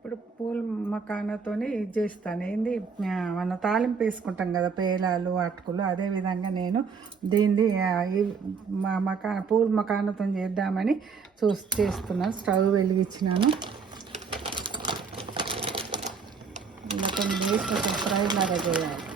ఇప్పుడు పూల్ మకానాతోని ఇది చేస్తాను ఏంది మన తాలింపు వేసుకుంటాం కదా పేలాలు అటుకులు అదేవిధంగా నేను దీన్ని పూల్ మకానాతో చేద్దామని చేస్తున్నాను. స్టవ్ వెలిగించినాను. ఇలా కొన్ని వేసి కొంచెం ఫ్రై లాగా చేయాలి.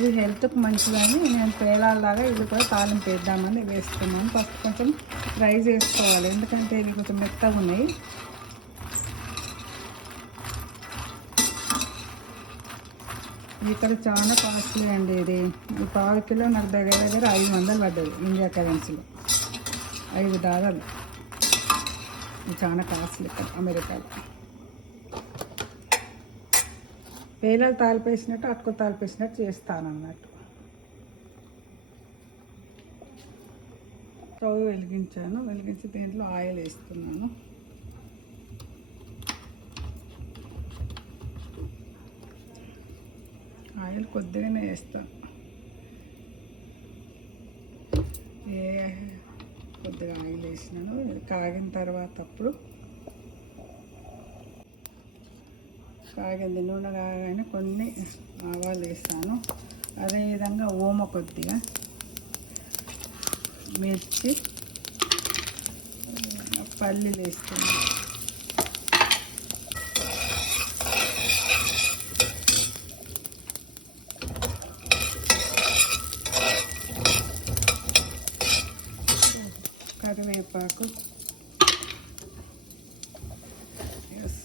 ఇది హెల్త్కి మంచిదని నేను పేలాలాగా ఇది కూడా తాలింపు వేద్దామని వేస్తున్నాను. ఫస్ట్ కొంచెం ఫ్రై చేసుకోవాలి, ఎందుకంటే ఇవి కొంచెం మెత్తగా ఉన్నాయి. ఇక్కడ చాలా కాస్ట్లీ అండి. ఇది ఈ పావు కిలో నాకు దగ్గర 500 పడ్డది ఇండియా కరెన్సీలో. $5. ఇది చాలా కాస్ట్లీ ఇక్కడ అమెరికాలో. పేలాలు తాలిపేసినట్టు అటుకు తాలిపేసినట్టు చేస్తాను అన్నట్టు. స్టవ్ వెలిగించి దీంట్లో ఆయిల్ వేస్తున్నాను. ఆయిల్ కొద్దిగానే వేస్తాను. కొద్దిగా ఆయిల్ వేసినాను. ఇది కాగిన తర్వాత అప్పుడు కాగింది, నూనె కాగానే కొన్ని ఆవాలు వేస్తాను. అదేవిధంగా ఓమ కొద్దిగా, మిర్చి, పల్లీలు వేస్తాను. కరివేపాకు,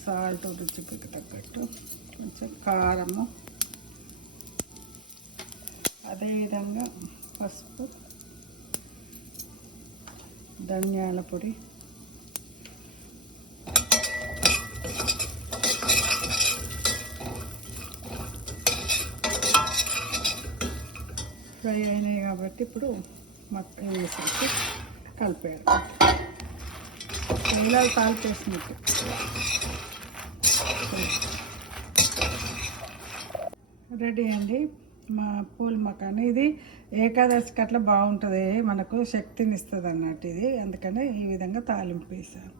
సాల్ట్ రుచికి తగ్గట్టు, కొంచెం కారము, అదేవిధంగా పసుపు, ధనియాల పొడి, ఫ్రై అయినాయి కాబట్టి ఇప్పుడు మొత్తం వేసేసి కలిపారు. పేలాలు తాలిపేసినట్టు రెడీ అండి మా పూల్ మకాన్. ఇది ఏకాదశికి అట్లా బాగుంటుంది, మనకు శక్తిని ఇస్తుంది అన్నట్టు ఇది. అందుకనే ఈ విధంగా తాలింపు వేసాను.